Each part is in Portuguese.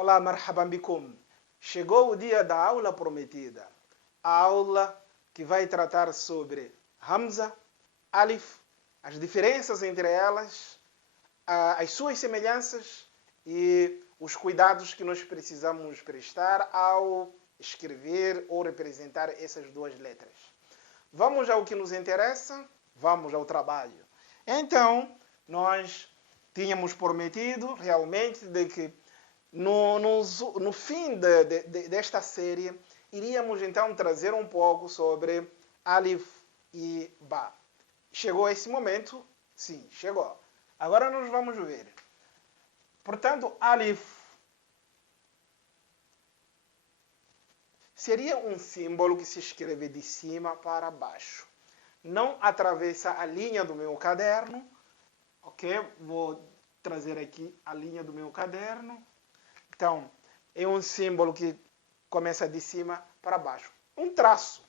Olá, marhaban bikum. Chegou o dia da aula prometida. A aula que vai tratar sobre Hamza, Alif, as diferenças entre elas, as suas semelhanças e os cuidados que nós precisamos prestar ao escrever ou representar essas duas letras. Vamos ao que nos interessa, vamos ao trabalho. Então, nós tínhamos prometido realmente de que no fim desta série iríamos então trazer um pouco sobre Alif e Ba. Chegou esse momento? Sim, chegou. Agora nós vamos ver. Portanto, Alif seria um símbolo que se escreve de cima para baixo. Não atravessa a linha do meu caderno. Ok? Vou trazer aqui a linha do meu caderno. Então, é um símbolo que começa de cima para baixo. Um traço.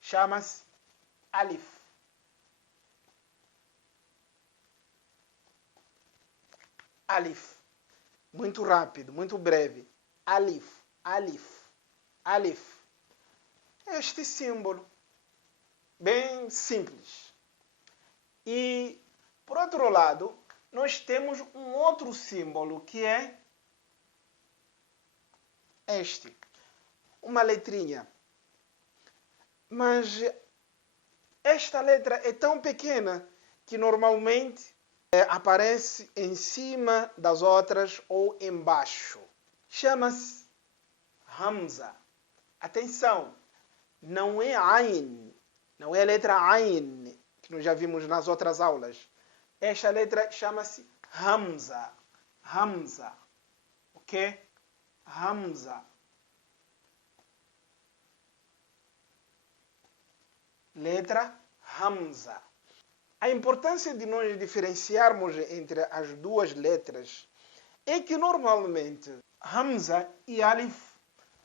Chama-se Alif. Alif. Muito rápido, muito breve. Alif. Alif. Alif. Este símbolo. Bem simples. E, por outro lado, nós temos um outro símbolo que é este. Uma letrinha. Mas esta letra é tão pequena que normalmente aparece em cima das outras ou embaixo. Chama-se Hamza. Atenção, não é Ain, não é a letra Ain, que nós já vimos nas outras aulas. Esta letra chama-se Hamza. Hamza. Ok? Hamza. Letra Hamza. A importância de nós diferenciarmos entre as duas letras é que normalmente Hamza e Alif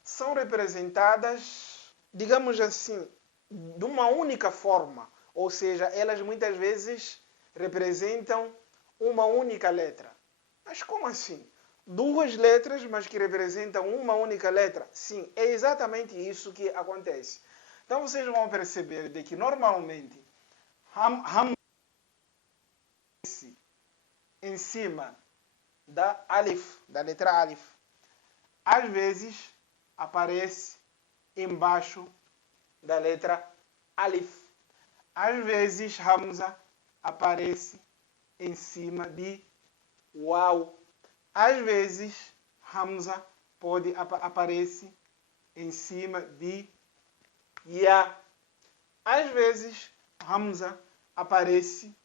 são representadas, digamos assim, de uma única forma. Ou seja, elas muitas vezes representam uma única letra. Mas como assim? Duas letras, mas que representam uma única letra? Sim, é exatamente isso que acontece. Então vocês vão perceber de que normalmente Hamza em cima da Alif, da letra Alif. Às vezes aparece embaixo da letra Alif. Às vezes Hamza aparece em cima de Waw. Às vezes Hamza pode aparecer em cima de Ya. Às vezes Hamza aparece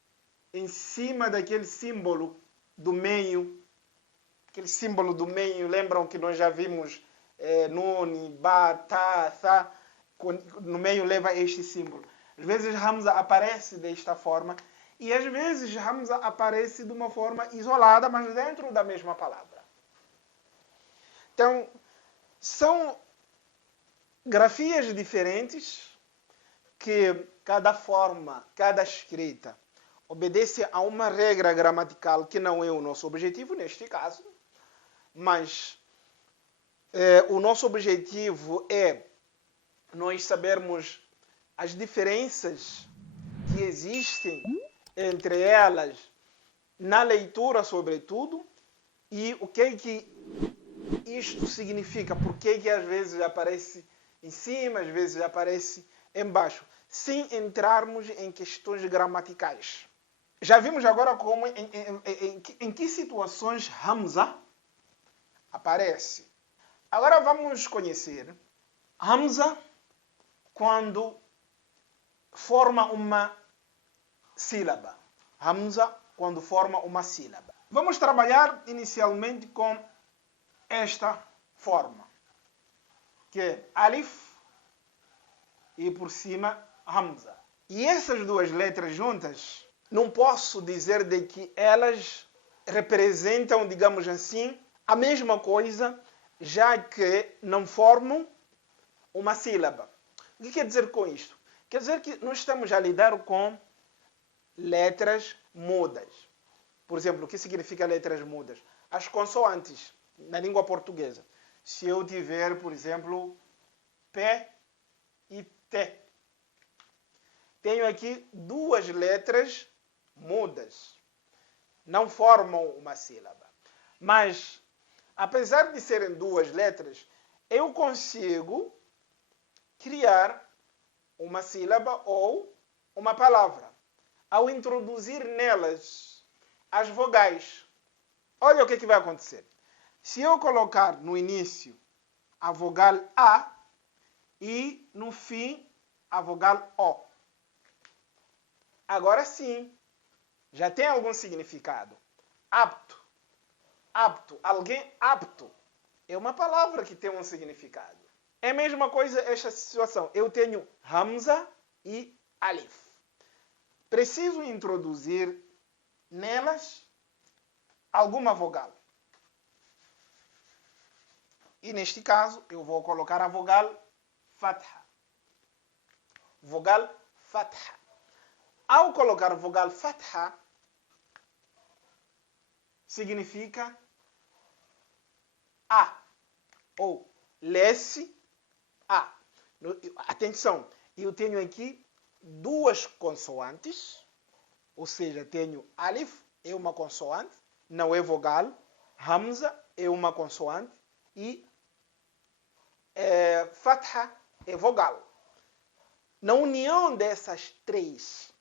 em cima daquele símbolo do meio. Aquele símbolo do meio, lembram que nós já vimos Nun, Ba, Ta, Tha, no meio leva este símbolo. Às vezes Hamza aparece desta forma e às vezes Hamza aparece de uma forma isolada, mas dentro da mesma palavra. Então, são grafias diferentes que cada forma, cada escrita obedece a uma regra gramatical que não é o nosso objetivo neste caso, mas o nosso objetivo é nós sabermos as diferenças que existem entre elas na leitura, sobretudo, e o que é que isto significa, por que às vezes aparece em cima, às vezes aparece embaixo, sem entrarmos em questões gramaticais. Já vimos agora como em que situações Hamza aparece. Agora vamos conhecer Hamza quando forma uma sílaba. Hamza quando forma uma sílaba. Vamos trabalhar inicialmente com esta forma, que é Alif e por cima Hamza. E essas duas letras juntas, não posso dizer de que elas representam, digamos assim, a mesma coisa, já que não formam uma sílaba. O que quer dizer com isto? Quer dizer que nós estamos a lidar com letras mudas. Por exemplo, o que significa letras mudas? As consoantes. na língua portuguesa. Se eu tiver, por exemplo, P e T. Tenho aqui duas letras mudas. Não formam uma sílaba. Mas, apesar de serem duas letras, eu consigo criar uma sílaba ou uma palavra ao introduzir nelas as vogais. Olha o que vai acontecer. Se eu colocar no início a vogal A e no fim a vogal O, agora sim, já tem algum significado. Apto. Apto. Alguém apto. É uma palavra que tem um significado. É a mesma coisa esta situação. Eu tenho Hamza e Alif. Preciso introduzir nelas alguma vogal. E neste caso, eu vou colocar a vogal Fatha. Vogal Fatha. Ao colocar vogal Fatha, significa A, ou lê-se A. Atenção, eu tenho aqui duas consoantes, ou seja, tenho Alif, é uma consoante, não é vogal, Hamza é uma consoante e Fatha é vogal. Na união dessas três,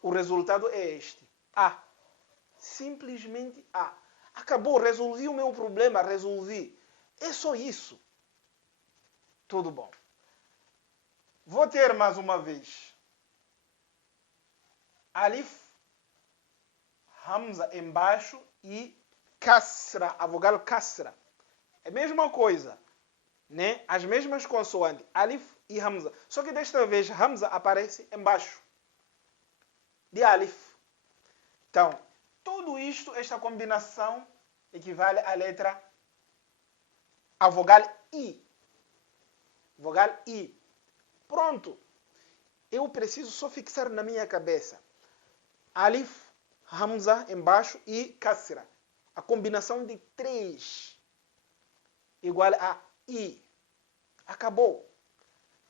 o resultado é este. A. Simplesmente A. Acabou, resolvi o meu problema, resolvi. É só isso. Tudo bom. Vou ter mais uma vez Alif, Hamza embaixo e Kasra, a vogal Kasra. É a mesma coisa, né? As mesmas consoantes, Alif e Hamza. Só que desta vez Hamza aparece embaixo de Alif. Então, tudo isto, esta combinação, equivale à letra, a vogal I. Vogal I. Pronto. Eu preciso só fixar na minha cabeça. Alif, Hamza embaixo e Kasra. A combinação de três igual a I. Acabou.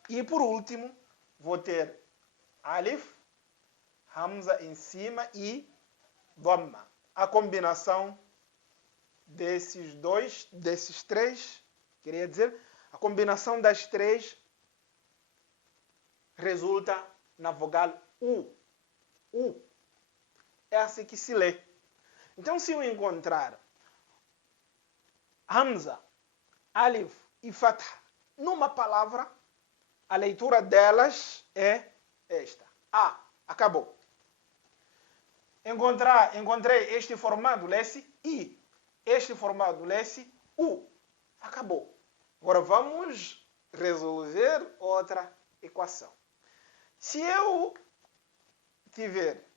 E por último, vou ter Alif, Hamza em cima e Dhamma. A combinação desses três, queria dizer, a combinação das três resulta na vogal U. U. É assim que se lê. Então, se eu encontrar Hamza, Alif e Fatha numa palavra, a leitura delas é esta. A. Acabou. Encontrei este formado, lê-se I. Este formado, lê-se U. Acabou. Agora vamos resolver outra equação. Se eu tiver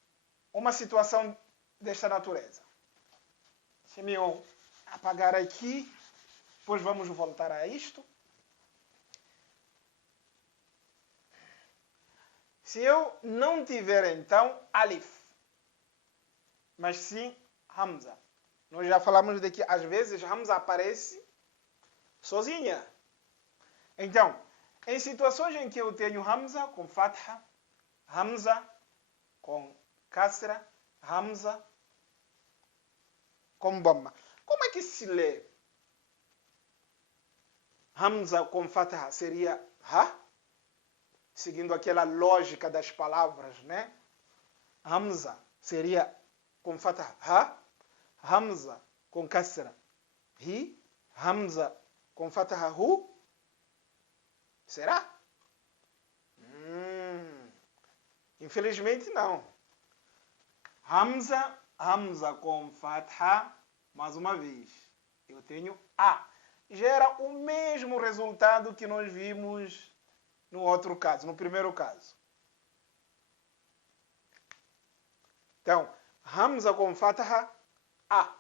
uma situação desta natureza, deixa-me eu apagar aqui, depois vamos voltar a isto. Se eu não tiver então Alif, mas sim Hamza. Nós já falamos de que às vezes Hamza aparece sozinha. Então, em situações em que eu tenho Hamza com Fatha, Hamza com Kasra, Hamza com Dhamma. Como é que se lê? Hamza com Fatha seria Ha? Seguindo aquela lógica das palavras, né? Hamza seria com Fatha Ha, Hamza com Kasra Hi, Hamza com Fatha Hu. Será? Infelizmente não. Hamza com Fatha, mais uma vez. Eu tenho A. Gera o mesmo resultado que nós vimos no outro caso, no primeiro caso. Então, Hamza com Fatha, A.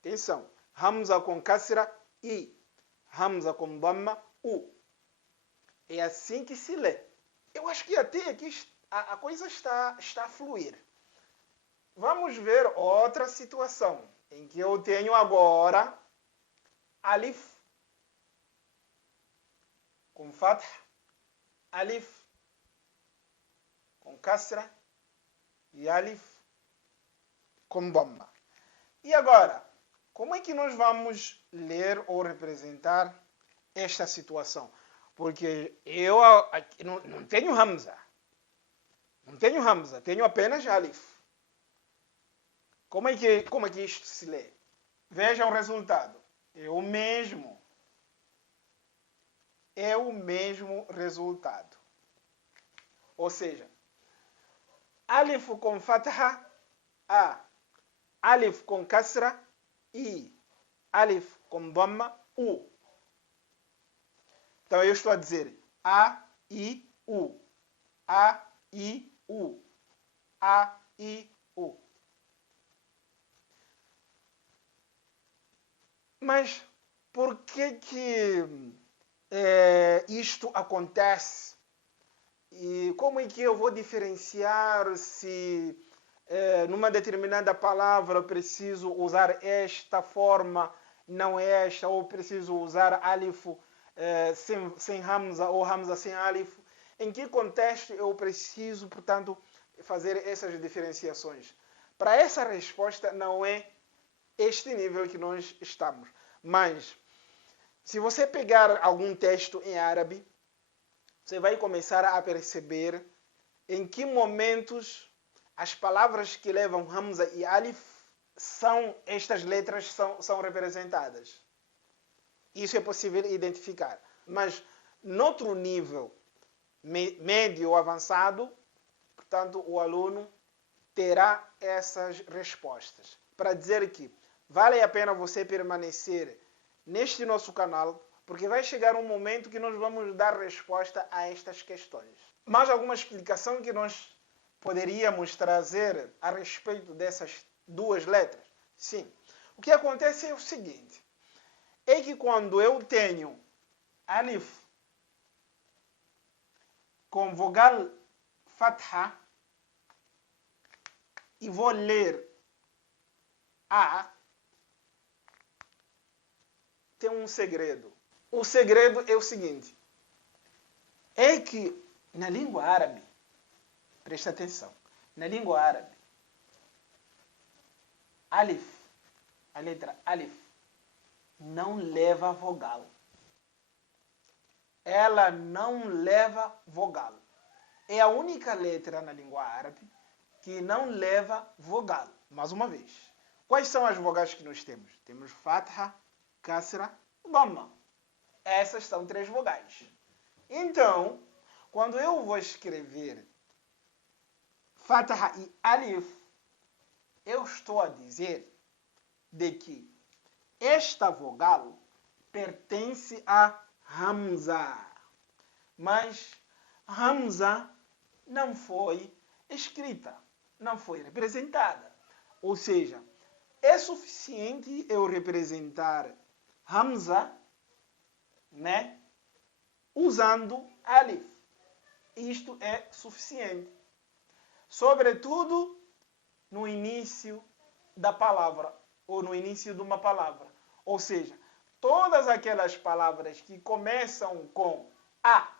Atenção. Hamza com Kasra, I. Hamza com Dhamma, U. É assim que se lê. Eu acho que até aqui a coisa está a fluir. Vamos ver outra situação em que eu tenho agora alif com fath, alif com kasra e alif com dhamma. E agora, como é que nós vamos ler ou representar esta situação? Porque eu aqui não tenho hamza. Não tenho hamza, tenho apenas alif. Como é que isto se lê? Veja o resultado. É o mesmo resultado. Ou seja, alif com fatha, a. Alif com kasra, i. Alif com dhamma, u. Então eu estou a dizer a, i, u. A, i, u. A, i, u. Mas por que isto acontece? E como é que eu vou diferenciar se numa determinada palavra eu preciso usar esta forma, não esta, ou preciso usar alif sem hamza ou hamza sem alif? Em que contexto eu preciso, portanto, fazer essas diferenciações? Para essa resposta não é este nível que nós estamos. Mas, se você pegar algum texto em árabe, você vai começar a perceber em que momentos as palavras que levam hamza e alif estas letras são representadas. Isso é possível identificar. Mas, noutro nível médio ou avançado, portanto, o aluno terá essas respostas. Para dizer que vale a pena você permanecer neste nosso canal, porque vai chegar um momento que nós vamos dar resposta a estas questões. Mais alguma explicação que nós poderíamos trazer a respeito dessas duas letras? Sim. O que acontece é o seguinte, é que quando eu tenho alif com vogal fatha e vou ler a, tem um segredo. O segredo é o seguinte, é que na língua árabe, presta atenção, na língua árabe, alif, a letra alif, não leva vogal. Ela não leva vogal. É a única letra na língua árabe que não leva vogal. Mais uma vez, quais são as vogais que nós temos? Temos fatha, kasra, dhamma. Essas são 3 vogais. Então, quando eu vou escrever fatha e alif, eu estou a dizer de que esta vogal pertence a hamza. Mas hamza não foi escrita, não foi representada. Ou seja, é suficiente eu representar hamza, né, usando alif. Isto é suficiente. Sobretudo no início da palavra, ou no início de uma palavra. Ou seja, todas aquelas palavras que começam com a.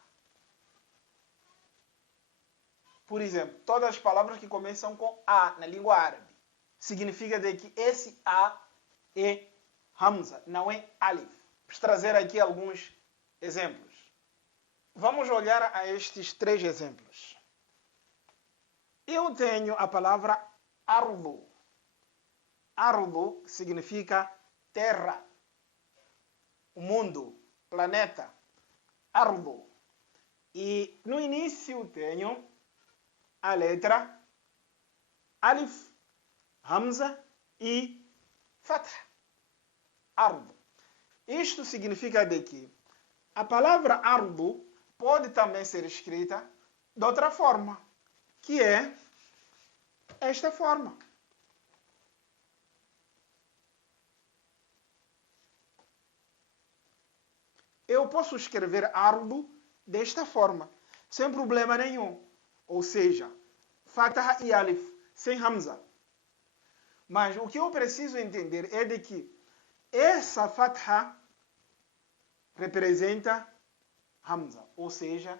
Por exemplo, todas as palavras que começam com a na língua árabe, significa de que esse a é hamza, não é alif. Vou trazer aqui alguns exemplos. Vamos olhar a estes 3 exemplos. Eu tenho a palavra ardu. Ardu significa terra, o mundo, planeta. Ardu. E no início tenho a letra alif, hamza e fatha. Ardu. Isto significa de que a palavra ardu pode também ser escrita de outra forma, que é esta forma. Eu posso escrever ardu desta forma, sem problema nenhum. Ou seja, fatha e alif, sem hamza. Mas o que eu preciso entender é de que essa fatha representa Hamza, ou seja,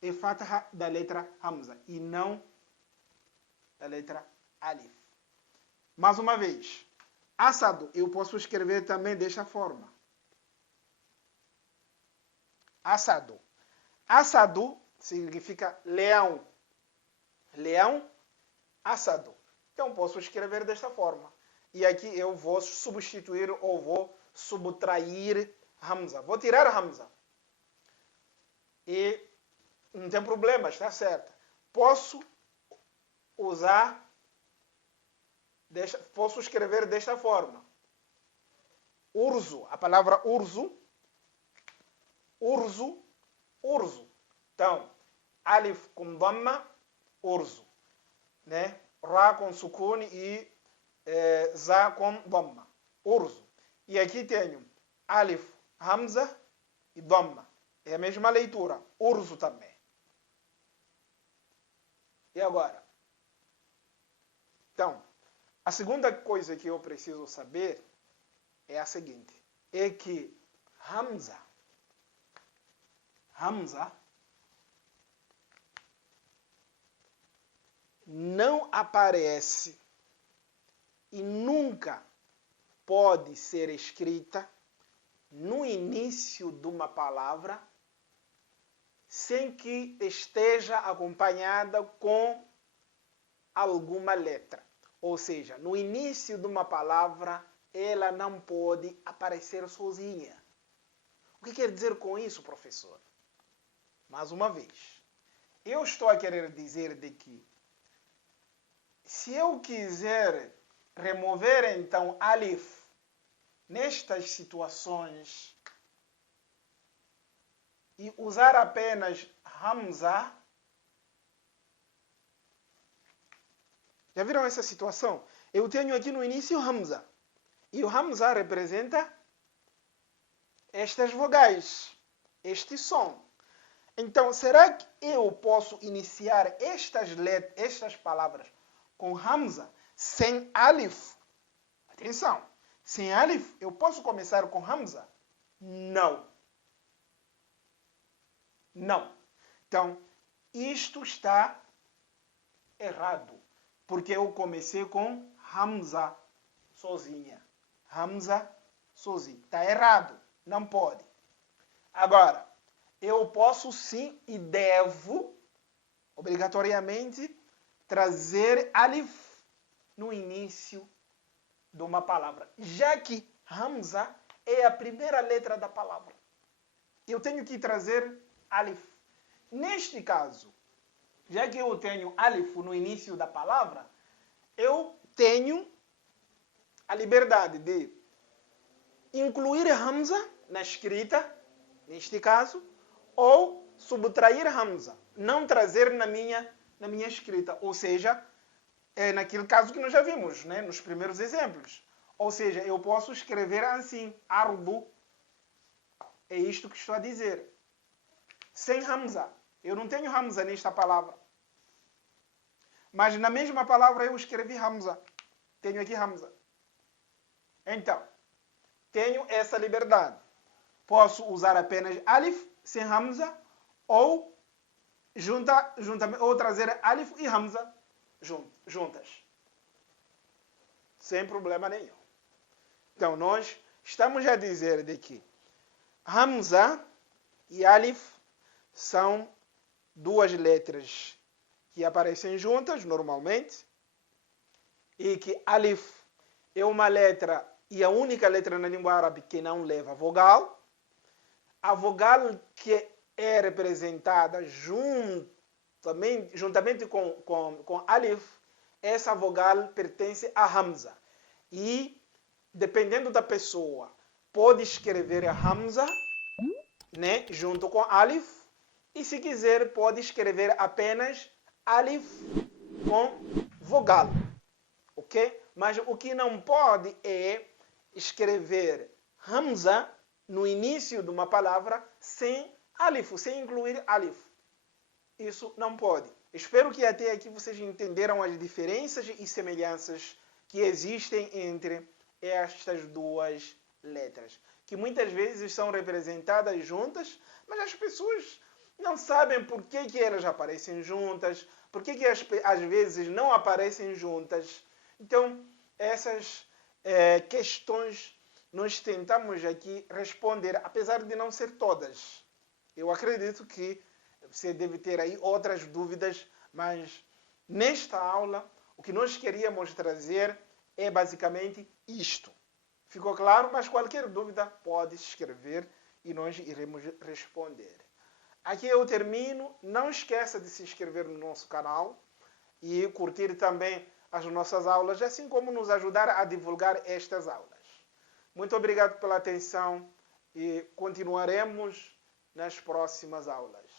é fatha da letra Hamza e não da letra Alif. Mais uma vez, Asado eu posso escrever também desta forma. Asado. Asado significa leão. Leão, Asado. Então posso escrever desta forma. E aqui eu vou substituir ou vou subtrair Hamza. Vou tirar Hamza. E não tem problema, está certo. Posso usar, posso escrever desta forma. Urso, a palavra urso. Urso, urso. Então, alif com dhamma, urso. Né? Ra com sukun e za com dhamma. Urso. E aqui tenho alif, hamza e dhamma. É a mesma leitura. Urso também. E agora? Então, a segunda coisa que eu preciso saber é a seguinte. É que Hamza não aparece e nunca pode ser escrita no início de uma palavra sem que esteja acompanhada com alguma letra. Ou seja, no início de uma palavra, ela não pode aparecer sozinha. O que quer dizer com isso, professor? Mais uma vez, eu estou a querer dizer de que se eu quiser remover então alif nestas situações e usar apenas hamza, já viram essa situação? Eu tenho aqui no início hamza e o hamza representa estas vogais, este som. Então, será que eu posso iniciar estas palavras com Hamza sem Alif? Atenção! Sem Alif, eu posso começar com Hamza? Não. Não. Então, isto está errado. Porque eu comecei com Hamza sozinha. Hamza sozinha. Está errado. Não pode. Agora, eu posso sim e devo, obrigatoriamente, trazer alif no início de uma palavra. Já que Hamza é a primeira letra da palavra. Eu tenho que trazer alif. Neste caso, já que eu tenho alif no início da palavra, eu tenho a liberdade de incluir Hamza na escrita, neste caso, ou subtrair Hamza, não trazer na minha escrita. Ou seja, é naquele caso que nós já vimos, né? Nos primeiros exemplos. Ou seja, eu posso escrever assim, ardu. É isto que estou a dizer. Sem Hamza. Eu não tenho Hamza nesta palavra. Mas na mesma palavra eu escrevi Hamza. Tenho aqui Hamza. Então, tenho essa liberdade. Posso usar apenas alif sem Hamza ou ou trazer alif e Hamza juntas. Sem problema nenhum. Então, nós estamos a dizer de que Hamza e alif são duas letras que aparecem juntas normalmente e que alif é uma letra e a única letra na língua árabe que não leva vogal. A vogal que é representada juntamente com alif, essa vogal pertence a Hamza. E, dependendo da pessoa, pode escrever Hamza, né, junto com alif, e se quiser pode escrever apenas alif com vogal. Ok? Mas o que não pode é escrever Hamza no início de uma palavra sem alif, sem incluir alif. Isso não pode. Espero que até aqui vocês entenderam as diferenças e semelhanças que existem entre estas duas letras, que muitas vezes são representadas juntas, mas as pessoas não sabem por que elas aparecem juntas, por que às vezes não aparecem juntas. Então, essas questões nós tentamos aqui responder, apesar de não ser todas. Eu acredito que você deve ter aí outras dúvidas, mas nesta aula o que nós queríamos trazer é basicamente isto. Ficou claro? Mas qualquer dúvida pode escrever e nós iremos responder. Aqui eu termino. Não esqueça de se inscrever no nosso canal e curtir também as nossas aulas, assim como nos ajudar a divulgar estas aulas. Muito obrigado pela atenção e continuaremos nas próximas aulas.